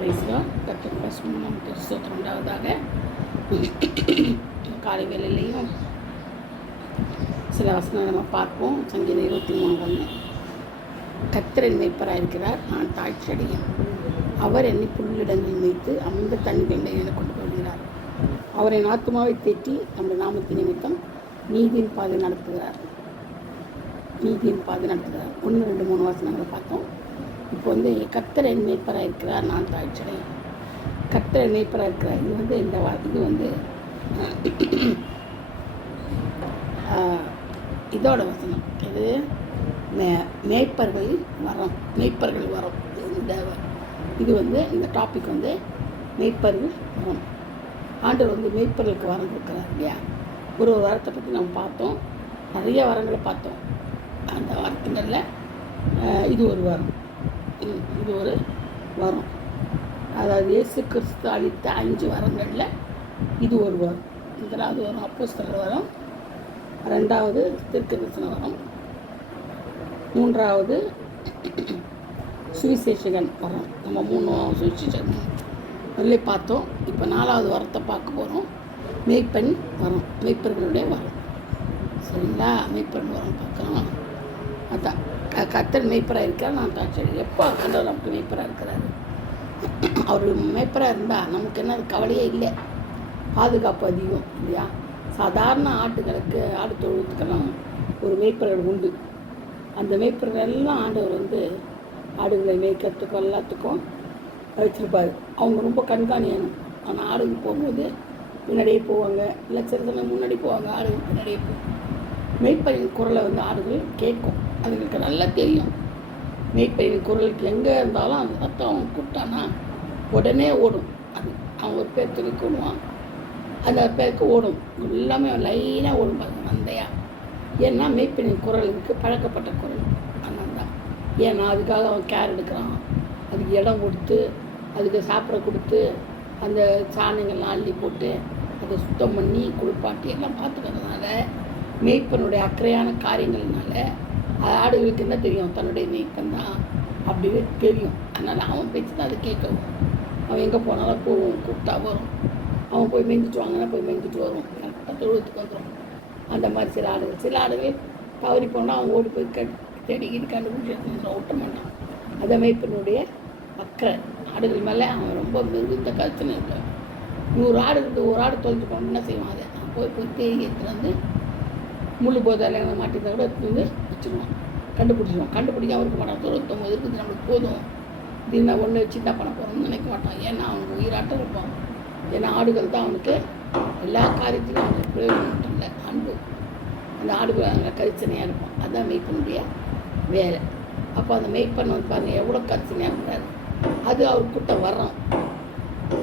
பிரைஸ்லாம் கர்த்தர் பசும நமக்கு ஸ்தோத்திரம் உண்டாவதாக. காலை வேளையிலையும் சில வசனம் நம்ம பார்ப்போம். சங்கீதம் 23 கர்த்தர் என் மேய்ப்பராக இருக்கிறார், நான் தாழ்ச்சியடையேன். அவர் என்னை புல்லிடங்களில் வைத்து அந்த தண்ணீர் என்னை கொண்டு போகிறார். அவர் என் ஆத்மாவை தேற்றி நம்முடைய நாமத்தின் நிமித்தம் நீதியின் பாதை நடத்துகிறார். 1, 2, 3 வசனங்களை பார்த்தோம். இப்போ கர்த்தர் என் மேய்ப்பராக இருக்கிறார், நான் தாழ்ச்சியடையேன். கர்த்தர் என் மேய்ப்பராக இருக்கிறார். இது இதோட வசனம். இது மேய்ப்பர்கள் வரம். இது இந்த டாபிக் மேய்ப்பர்கள் வரம். ஆண்டவர் மேய்ப்பர்களுக்கு வரம் கொடுக்குறார் இல்லையா? ஒரு வரத்தை பற்றி நம்ம பார்த்தோம், நிறைய வரங்களை பார்த்தோம். அந்த வார்த்தைகளில் இது ஒரு வரம். இது ஒரு வரம். அதாவது இயேசு கிறிஸ்து அளித்த 5 வரங்களில் இது ஒரு வரம். முதலாவது வரம் அப்போஸ்தலர் வரம், 2வது தீர்க்கதரிசன வரம், 3வது சுவிசேஷகன் வரம். நம்ம 3 சுவிசேஷகன் அதிலே பார்த்தோம். இப்போ 4வது வரத்தை பார்க்க போகிறோம். மேய்ப்பன் வரம், மேய்ப்பர்களுடைய வரம். சரிங்களா? மேய்ப்பன் வரம் பார்க்கலாம். அதான் கர்த்தர் மேய்ப்பராக இருக்கிறார், நான் தாழ்ச்சியடையேன். எப்போ கர்த்தர் நமக்கு மேய்ப்பராக இருக்கிறாரு? அவர் மேய்ப்பராக இருந்தால் நமக்கு என்ன கவலையே இல்லை. பாதுகாப்பு அதிகம் இல்லையா? சாதாரண ஆட்டுகளுக்கு, ஆடு தொழுவத்துக்கெல்லாம் ஒரு மேய்ப்பர்கள் உண்டு. அந்த மேய்ப்பர்கள் எல்லாம் ஆண்டவர் ஆடுகளை மேய்க்கிறதுக்கும் எல்லாத்துக்கும் வச்சுருப்பார். அவங்க ரொம்ப கண்காணியணும். ஆனால் ஆடுகள் போகும்போது முன்னாடியே போவாங்க, இல்லை சில சமயம் முன்னாடி போவாங்க, ஆடுகள் பின்னாடியே போவாங்க. மேய்ப்பரின் குரலை ஆடுகள் கேட்கும். அதுங்களுக்கு நல்லா தெரியும். மேய்ப்பரின் குரலுக்கு எங்கே இருந்தாலும் அந்த சத்தம் அவன் கூப்பிட்டானா உடனே ஓடும். அது அவன் ஒரு பேர் சொல்லி கூடுவான், அந்த பேருக்கு ஓடும். எல்லாமே லைனாக ஓடும் பாருங்க, மந்தையா. ஏன்னா மேய்ப்பரின் குரலுக்கு பழக்கப்பட்ட குரல். அதனால தான். ஏன்னா அதுக்காக அவன் கேர் எடுக்கிறான். அதுக்கு இடம் கொடுத்து, அதுக்கு சாப்பிட கொடுத்து, அந்த சாணிங்கள்லாம் அள்ளி போட்டு அதை சுத்தம் பண்ணி குளிப்பாட்டி எல்லாம் பார்த்துக்கிறதுனால, மேய்ப்பனுடைய அக்கறையான காரியங்கள்னால ஆடுகளுக்கு என்ன தெரியும்? தன்னுடைய மேய்ப்பன் தான் அப்படின்னு தெரியும். அதனால் அவன் பேச்சு தான் அது கேட்கும். அவன் எங்கே போனாலும் போகும், கூப்பிட்டா வரும். அவன் போய் மேய்ஞ்சிட்டு வாங்கன்னா போய் மேய்ஞ்சிட்டு வரும், தொழுவத்துக்கு வந்துடும். அந்த மாதிரி சில ஆடுகள் தவறி போனால் அவன் ஓடி போய் தேடிக்கிட்டு கண்டுபிடிச்சி எடுத்துன்னு ஓட்ட மாட்டான். அதை மேய்ப்பனுடைய அக்கறை ஆடுகள் மேலே அவன் ரொம்ப மிகுந்த கருத்துன்னு இருக்கான். 100 ஆடு இருக்குது, ஒரு ஆடு தொலைஞ்சு போகணும், என்ன செய்வான்? அதை அவன் போய் தேடி எடுத்துகிட்டு முள் போதால மாட்டிருந்தா கூட எடுத்து வச்சுருவான். கண்டுபிடிக்காம இருக்க மாட்டான். 99 இருக்குது, நம்மளுக்கு போதும், தின ஒன்று சின்ன பண்ண போகிறோம்னு நினைக்க மாட்டான். ஏன்னா அவனுக்கு உயிராட்டம் இருப்பான். ஏன்னா ஆடுகள் தான் அவனுக்கு எல்லா காரியத்திலும் அவனுக்கு பிரயோஜனம் இல்லை. அன்பு அந்த ஆடுகள் நல்லா கரிசனையாக இருப்பான். அதுதான் மேய்ப்பனுடைய வேலை. அப்போ அந்த மேய்ப்பன் பாருங்கள் எவ்வளோ கரிசனையாக இருக்கிறாரு. அது அவர் கூட்டம் வர்றான்.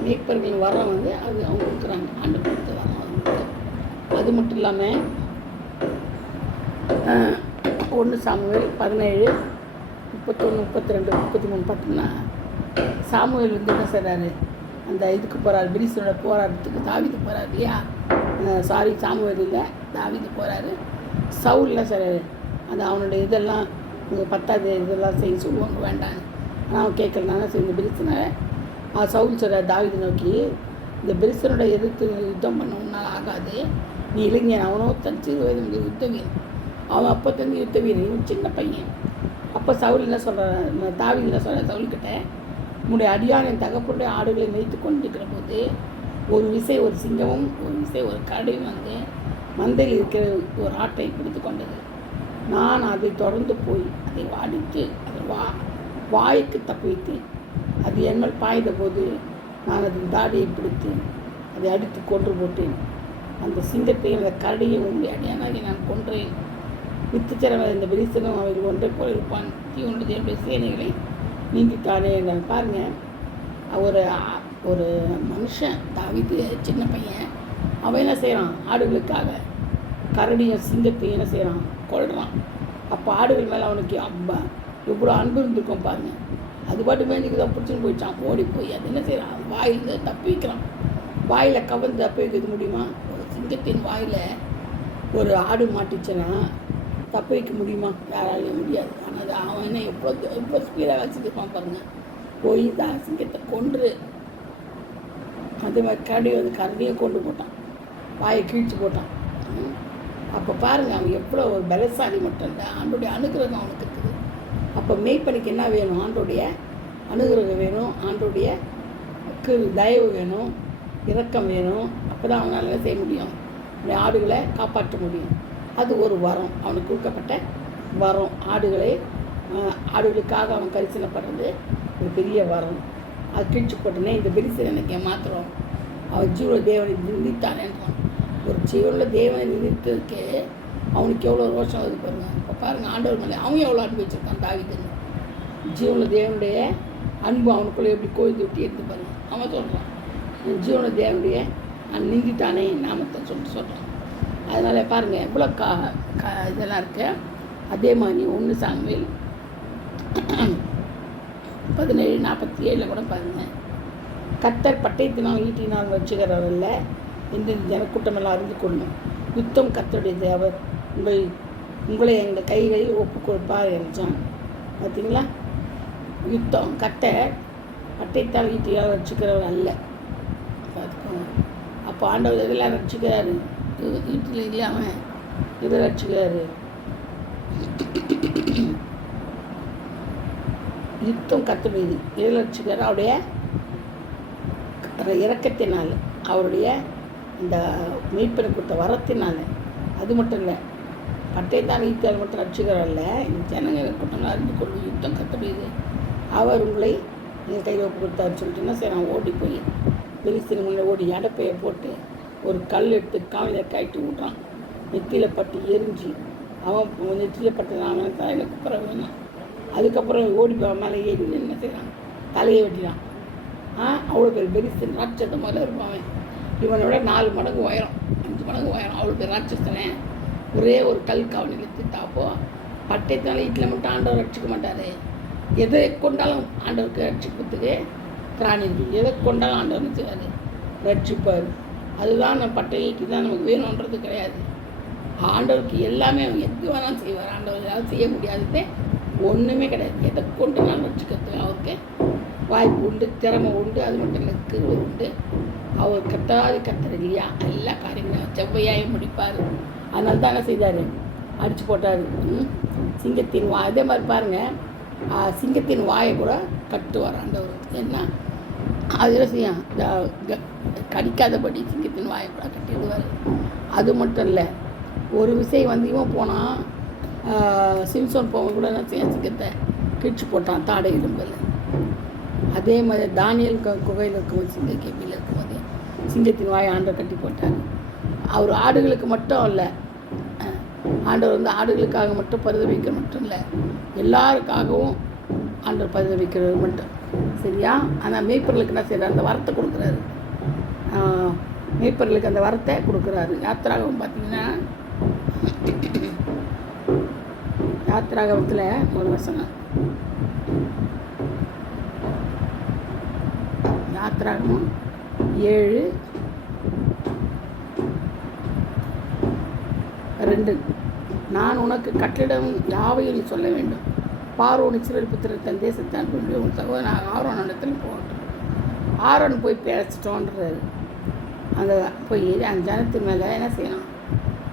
மேய்ப்பர்கள் வர்றான் அது அவங்க கொடுக்குறாங்க. ஆண்டு கொடுத்து வர்றான் அவங்களுக்கு. அது மட்டும் இல்லாமல் 1 சாமுவேல் 17, 31, 32, 33 பார்த்தோம்னா, சாமுவேல் என்ன செய்கிறாரு? அந்த இதுக்கு போகிறாரு, பெலிஸ்தரோட போராட்டத்துக்கு தாவீது போகிறாரு இல்லையா? சாமுவேல் இல்லை, தாவீது போகிறாரு. சவுல் என்ன செய்கிறாரு? அந்த அவனுடைய இதெல்லாம் 10வது இதெல்லாம் செய்ய சொல்லுவாங்க, வேண்டாம். ஆனால் அவன் கேட்குறதுனால சரி, இந்த பெலிஸ்தனை சவுல் சொல்கிறார் தாவீதை நோக்கி, இந்த பெலிஸ்தனோட எதிர்த்து யுத்தம் பண்ணணும்னால ஆகாது. நீ இளைஞன், அவனோ தன் 10 வயது யுத்த வீரன். அவன் அப்போ தந்து யுத்த வீரன், இவன் சின்ன பையன். அப்போ சவுல் என்ன சொல்கிறார்? தாவீது என்ன சொல்கிறார் சவுல்கிட்ட? உன்னுடைய அடியான் என் தகப்பனுடைய ஆடுகளை மேய்த்து கொண்டிருக்கிற போது ஒரு விசை ஒரு சிங்கமும் ஒரு விசை ஒரு கரடியும் மந்தையில் இருக்கிற ஒரு ஆட்டை பிடித்து கொண்டது. நான் அதை தொடர்ந்து போய் அதை வாடித்து அதை வாய்க்கு தப்பி வைத்தேன். அது என்னால் பாய்ந்த போது நான் அதன் தாடியை பிடித்து அதை அடித்து கொன்று போட்டேன். அந்த சிங்கத்தையும் அந்த கரடியை உங்களுடைய அடியானாகி நான் கொன்றேன். வித்துச்சரவன் இந்த பெலிஸ்தனும் அவர்கள் ஒன்றை போல் இருப்பான். தீவனுடைய என்னுடைய சேனைகளை நீங்கித்தானே நான் பாருங்கள். ஒரு மனுஷன் தாவீது சின்ன பையன், அவன் என்ன செய்கிறான்? ஆடுகளுக்காக கரடியும் சிங்கத்தையும் என்ன செய்கிறான்? கொள்கிறான். அப்போ ஆடுகள் மேலே அவனுக்கு எவ்வளோ அன்பு இருந்திருக்கும் பாருங்கள். அது பாட்டு வேண்டிக்கு பிடிச்சின்னு போயிடுச்சான். ஓடி போய் அது என்ன செய்கிறான்? வாயில் தப்பி வைக்கிறான். வாயில் கவர்ந்து தப்பி வைக்கிறது முடியுமா? ஒரு சிங்கத்தின் வாயில் ஒரு ஆடு மாட்டிச்சுன்னா தப்ப வைக்க முடியுமா? யாராலையும் முடியாது. ஆனால் அவன் என்ன எப்போ ஸ்பீடாக வச்சுருப்பான் பாருங்கள். போய் இந்த சிங்கத்தை கொன்று அதே மாதிரி கரடியை கொண்டு போட்டான், வாயை கிழிச்சு போட்டான். அப்போ பாருங்கள் அவன் எவ்வளோ ஒரு பலசாலி மட்டும் இல்லை, ஆண்டோடைய அனுகிரகம் அவனுக்கு இருக்குது. அப்போ மேய்ப்பனுக்கு என்ன வேணும்? ஆண்டோடைய அனுகிரகம் வேணும், ஆண்டோடைய தயவு வேணும், இரக்கம் வேணும். அப்போ தான் அவனால் செய்ய முடியும், ஆடுகளை காப்பாற்ற முடியும். அது ஒரு வரம், அவனுக்கு கொடுக்கப்பட்ட வரம். ஆடுகளுக்காக அவன் கரிசனப்படுறது ஒரு பெரிய வரம். அது கிழிச்சு போட்டனே இந்த பெரிசனைக்கு மாத்திரம் அவன் ஜீவன தேவனை நிந்தித்தானேன்றான். ஒரு ஜீவனில் தேவனை நிந்தித்ததுக்கு அவனுக்கு எவ்வளோ ரோஷம் ஆகுது பாருங்கள். இப்போ பாருங்கள் ஆண்டவர் மேலே அவன் எவ்வளோ அன்பு வச்சுருக்கான் தாவீதுன்னு. ஜீவன தேவனுடைய அன்பு அவனுக்குள்ளே எப்படி கோயில் தொட்டி எடுத்து பாருங்க. அவன் சொல்கிறான் ஜீவன தேவனுடைய நான் நிந்தித்தானே நாமத்தை சொல்கிறான். அதனால் பாருங்கள் எவ்வளோ இதெல்லாம் இருக்கு. அதே மாதிரி 1 சாமுவேல் 17:47 கூட பாருங்கள், கர்த்தர் பட்டயத்தினால் ஈட்டினால் வச்சுக்கிறவரில் என்று ஜனக்கூட்டமெல்லாம் அறிந்து கொள்ளணும். யுத்தம் கர்த்தருடையது, அவர் உங்களை எங்கள் கைகளில் ஒப்பு கொடுப்பார் என்றான். பார்த்தீங்களா, யுத்தம் கர்த்தர் பட்டயத்தால் ஈட்டியால் ரட்சிக்கிறவர் அல்ல. பார்த்துக்கோங்க. அப்போ ஆண்டவர் எதெல்லாம் ரட்சிக்கிறாரு? ஈட்டில் இல்லாமல் எதை ரட்சிக்கிறாரு? யுத்தம் கர்த்தருடையது. எதில் ரட்சிக்கிறார்? அவருடைய இரக்கத்தினால், அவருடைய இந்த மீட்பனை கொடுத்த வரத்தினால். அது மட்டும் இல்லை, பட்டயத்தால் ஈட்டியால் மட்டும் ரட்சிக்கிறார்ல, இந்த ஜனங்கள் கூட்டம் அறிந்து கொள்ளும் யுத்தம் கர்த்தருடையது, அவர் உங்களை என் கையில் ஒப்பு கொடுத்தாருன்னு சொல்லிட்டு என்ன செய்யறான்? ஓடி போய் பெலிஸ்தீன் முன்னே ஓடி அடப்பையை போட்டு ஒரு கல் எடுத்து காலையில் கட்டி விட்றான். நெத்தியில் பட்டு எரிஞ்சு அவன் நெத்தியில் பட்டு அவன் தலையில் குப்புற வேணாம். அதுக்கப்புறம் ஓடி போய் மேலே ஏறி என்ன செய்கிறான்? தலையை வெட்டினான். அவ்வளோ பேர் பெலிஸ்தீன் ராட்சத்தை மாதிரி இருப்பான். இவனோட 4 மடங்கு உயரம், 5 மடங்கு உயரம். அவ்வளோ பேர் ராட்சசனே ஒரே ஒரு கல் காவல் நிறுத்திட்டாப்போ பட்டயத்தினால வீட்டில் மட்டும் ஆண்டவர் ரட்சிக்க மாட்டார். எதை கொண்டாலும் ஆண்டவருக்கு ரட்சிப்பதுக்கு திராணி இருக்குது. எதை கொண்டாலும் ஆண்டவர் செய்வார், ரட்சிப்பார். அதுதான் நம்ம பட்டயக்கு தான் நமக்கு வேணுன்றது கிடையாது. ஆண்டவருக்கு எல்லாமே எது வேணாலும் செய்வார். ஆண்டவர் ஏதாவது செய்ய முடியாதது ஒன்றுமே கிடையாது. எதை கொண்டு நான் ரட்சிக்கிறதுக்கு அவருக்கு வாய்ப்பு உண்டு, திறமை உண்டு. அது மட்டும் இல்லை, கிருபை உண்டு. அவர் கத்தர் இல்லையா? எல்லா காரியங்களும் செவ்வையாகி முடிப்பார். அதனால தான் என்ன செய்தார்? அடித்து போட்டார். சிங்கத்தின் வாய் அதே மாதிரி பாருங்கள், சிங்கத்தின் வாயை கூட கட்டுவார் ஆண்டவர். என்ன அதில் செய்யும்? கடிக்காதபடி சிங்கத்தின் வாயை கூட கட்டிடுவார். அது மட்டும் இல்லை, ஒரு விஷயம் வந்து இவன் போனான், சிம்சோன் போவன் கூட என்ன செய்ய சிங்கத்தை கிழிச்சு போட்டான் தாடை இரும்பில். அதே மாதிரி தானியல் குகையில் இருக்கும்போது சிங்க கேபியில் இருக்கும்போது சிங்கத்தின் வாயை ஆண்டவர் கட்டி போட்டார். அவர் ஆடுகளுக்கு மட்டும் இல்லை, ஆண்டவர் வந்து ஆடுகளுக்காக மட்டும் பரிதவிக்க மட்டும் இல்லை, எல்லாருக்காகவும் ஆண்டவர் பரிதவிக்கிறது மட்டும். சரியா? ஆனால் மேய்ப்பர்களுக்கு என்ன செய்கிறார்? அந்த வரத்தை கொடுக்குறாரு. மேய்ப்பர்களுக்கு அந்த வரத்தை கொடுக்குறாரு. யாத்திராகம் பார்த்தீங்கன்னா, யாத்திராகத்தில் ஒரு வசனம், யாத்திராகம் 7:2 நான் உனக்கு கட்டிடம் யாவையும் நீ சொல்ல வேண்டும். பார்வோன் இஸ்ரவேல் புத்திரர் தன் தேசத்தை அனுப்பி உன் சகோதரன் ஆரோன் இடத்துல போகட்டும். ஆரோன் போய் பேசிட்டோன்றாரு. அந்த போய் அந்த ஜனத்தின் மேலே என்ன செய்யணும்?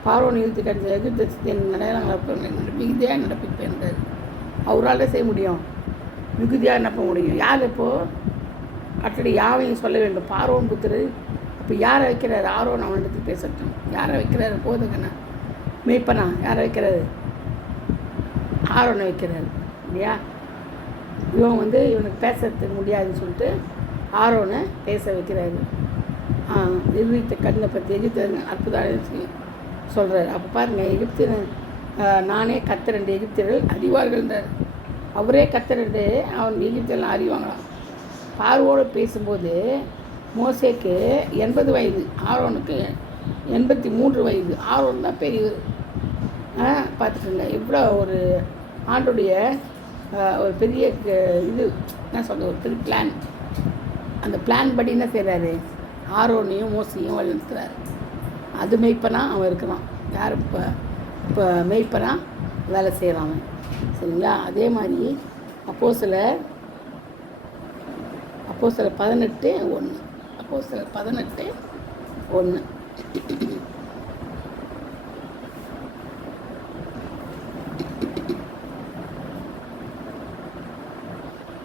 பார்வோன் இழுத்து கடிச்ச எகிப்தின் நடையாளங்களை மிகுதியாக நடப்பிப்பேன்றார். அவரால் செய்ய முடியும், மிகுதியாக நடப்ப முடியும். யார் இப்போது கட்டளை யாவையும் சொல்ல வேண்டும்? பார்வோன் புத்திரர். அப்போ யாரை வைக்கிறாரு? ஆரோன் அவனிடத்துக்கு பேசட்டும். யாரை வைக்கிறாரு? போதுங்கண்ணா மேய்ப்பனா யாரை வைக்கிறாரு? ஆரோனை வைக்கிறாரு இல்லையா? இவன் வந்து இவனுக்கு பேசுறதுக்கு முடியாதுன்னு சொல்லிட்டு ஆரோனை பேச வைக்கிறாரு. நிர்வகித்த கண்ணை பற்றி எகிப்து அற்புதம் சொல்கிறார். அப்போ பாருங்கள், எகிப்து நானே கத்தரண்டு எகிப்தியர்கள் அறிவார்கள்ன்றார். அவரே கத்தரண்டு அவன் எகிப்தெல்லாம் அறிவாங்களாம். பார்வோடு பேசும்போது மோசேக்கு 80 வயது, ஆரோனுக்கு 83 வயது. ஆரோன் தான் பெரியவர். பார்த்துக்கோங்க, இவ்வளோ ஒரு ஆண்டுடைய ஒரு பெரிய இது என்ன சொல்கிறது, ஒரு பெரிய பிளான். அந்த பிளான் படி என்ன செய்கிறாரு? ஆரோனையும் மோசையும் வழிநடத்துகிறாரு. அது மெய்ப்பனா அவன் இருக்கிறான். யார் இப்போ மெய்ப்பனா வேலை செய்கிறான் அவன். சரிங்களா? அதே மாதிரி அப்போஸ்தலர் அப்போஸ்தலர் 18:1. அப்போஸ்தலர் 18:1.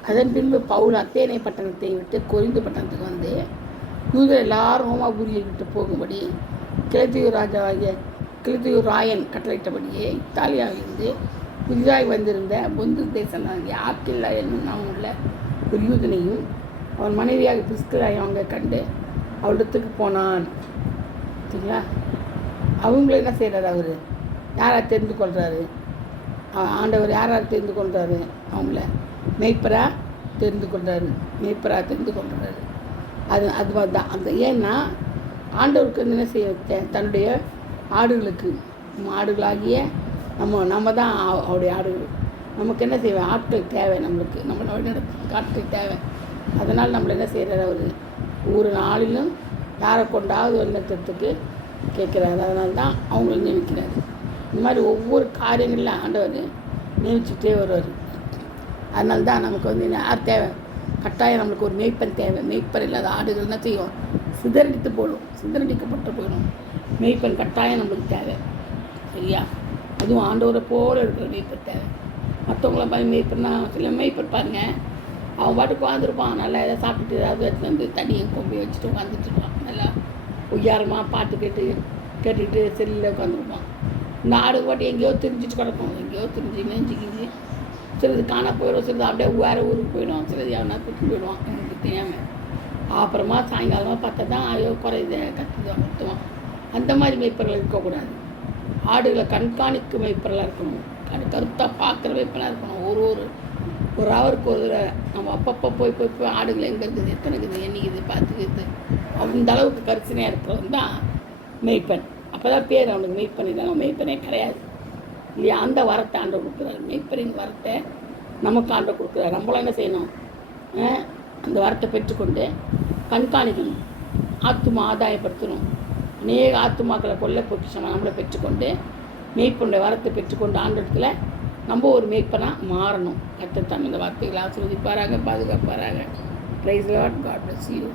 அதன் பின்பு பவுல் அத்தேனை பட்டணத்தை விட்டு கொரிந்து பட்டணத்துக்கு வந்து யூதர் எல்லாரும் ரோமாபுரியை விட்டு போகும்படி கிழத்தியூர் ராயன் கட்டளையிட்டபடியே இத்தாலியாவிலிருந்து புதிதாய் வந்திருந்த பொந்து தேசனாகிய ஆக்கில்லா என்னும் நாமம் உள்ள ஒரு யூதனையும் அவன் மனைவியாக பிரிஸ்கில்லாயை அவங்க கண்டு அவளிடத்துக்கு போனான். சரிங்களா? அவங்கள என்ன செய்கிறார்? அவர் யாரை தெரிந்து கொள்கிறாரு? ஆண்டவர் யாரார் தெரிந்து கொள்கிறாரு? அவங்கள மெய்ப்பராக தெரிந்து கொள்கிறாரு. அது மாதிரி தான். அந்த ஏன்னா ஆண்டவருக்கு என்ன செய்ய தன்னுடைய ஆடுகளாகிய நம்ம தான் அவருடைய ஆடுகள். நமக்கு என்ன செய்வேன்? ஆட்கள் தேவை. நம்மளை வழிநடத்துறதுக்கு ஆட்கள் தேவை. அதனால் நம்மளை என்ன செய்கிறார்? அவர் ஒவ்வொரு நாளிலும் யாரை கொண்டாவது வழிநடத்துறதுக்கு கேட்குறாரு. அதனால தான் அவங்கள நியமிக்கிறாரு. இந்த மாதிரி ஒவ்வொரு காரியங்களில் ஆண்டவர் நியமிச்சுட்டே வருவார். அதனால தான் நமக்கு யார் தேவை? கட்டாயம் நம்மளுக்கு ஒரு மேய்ப்பன் தேவை. மேய்ப்பன் இல்லாத ஆடுகள் என்ன செய்யும்? சிதறடிக்கப்பட்டு போயிடும். மேய்ப்பன் கட்டாயம் நம்மளுக்கு தேவை. சரியா? அதுவும் ஆண்டவரை போல இருக்கிற மேய்ப்பன் தேவை. மற்றவங்கள மாதிரி மேய்ப்பன்னா சில மேய்ப்பன் பாருங்க, அவன் பாட்டுக்கு உட்காந்துருப்பான். நல்லா எதாவது சாப்பிட்டுட்டு ஏதாவது எடுத்து வந்து தண்ணியும் கொம்பி வச்சுட்டு உட்காந்துட்டுருப்பான். நல்லா உயரமாக பாட்டு கேட்டுக்கிட்டு செல்லில் உட்காந்துருப்பான். இந்த ஆடு பாட்டு எங்கேயோ திரிஞ்சிட்டு கிடக்கும். எங்கேயோ நெஞ்சிக்கிஞ்சு சிலது காண போயிடும், சிலது அப்படியே வேறு ஊருக்கு போயிடும், சிலது எவனா கூட்டு போயிடுவான் எனக்கு தெரியாமல். அப்புறமா சாயங்காலமாக பார்த்தா தான் ஐயோ குறையுது கற்றுவான். அந்த மாதிரி மேய்ப்பர்கள் இருக்கக்கூடாது. ஆடுகளை கண்காணிக்கும் மேய்ப்பர்களாக இருக்கணும். கருத்தாக பார்க்குற மேய்ப்பராக இருக்கணும். ஒரு ஹவருக்கு ஒரு தடவை நம்ம அப்பப்போ போய் ஆடுகளை எங்கே இருக்குது, எத்தனை இருக்குது, என்னைக்குது பார்த்துக்குது. அந்த அளவுக்கு கரிசனையாக இருக்கிறவன் தான் மேய்ப்பன். அப்போ தான் பேர் அவனுக்கு மேய்ப்பன். இல்லைன்னா மேய்ப்பனே கிடையாது இல்லையா? அந்த வரத்தை ஆண்டவர் கொடுக்குறாரு. மேய்ப்பரின் வரத்தை நமக்கு ஆண்டவர் கொடுக்குறாரு. நம்மளும் என்ன செய்யணும்? அந்த வரத்தை பெற்றுக்கொண்டு கண்காணிக்கணும். ஆதாயப்படுத்தணும். அநேக ஆத்துமாக்களை கொள்ள பொக்கிஷமாக நம்மளை பெற்றுக்கொண்டு மேய்ப்பனுடைய வரத்தை பெற்றுக்கொண்டு ஆண்டவத்தில் நம்ம ஒரு மேய்ப்பனாக மாறணும். கர்த்தர் இந்த வார்த்தைகளை ஆசீர்வதிப்பாராக, பாதுகாப்பாராக. Praise the Lord. God bless you.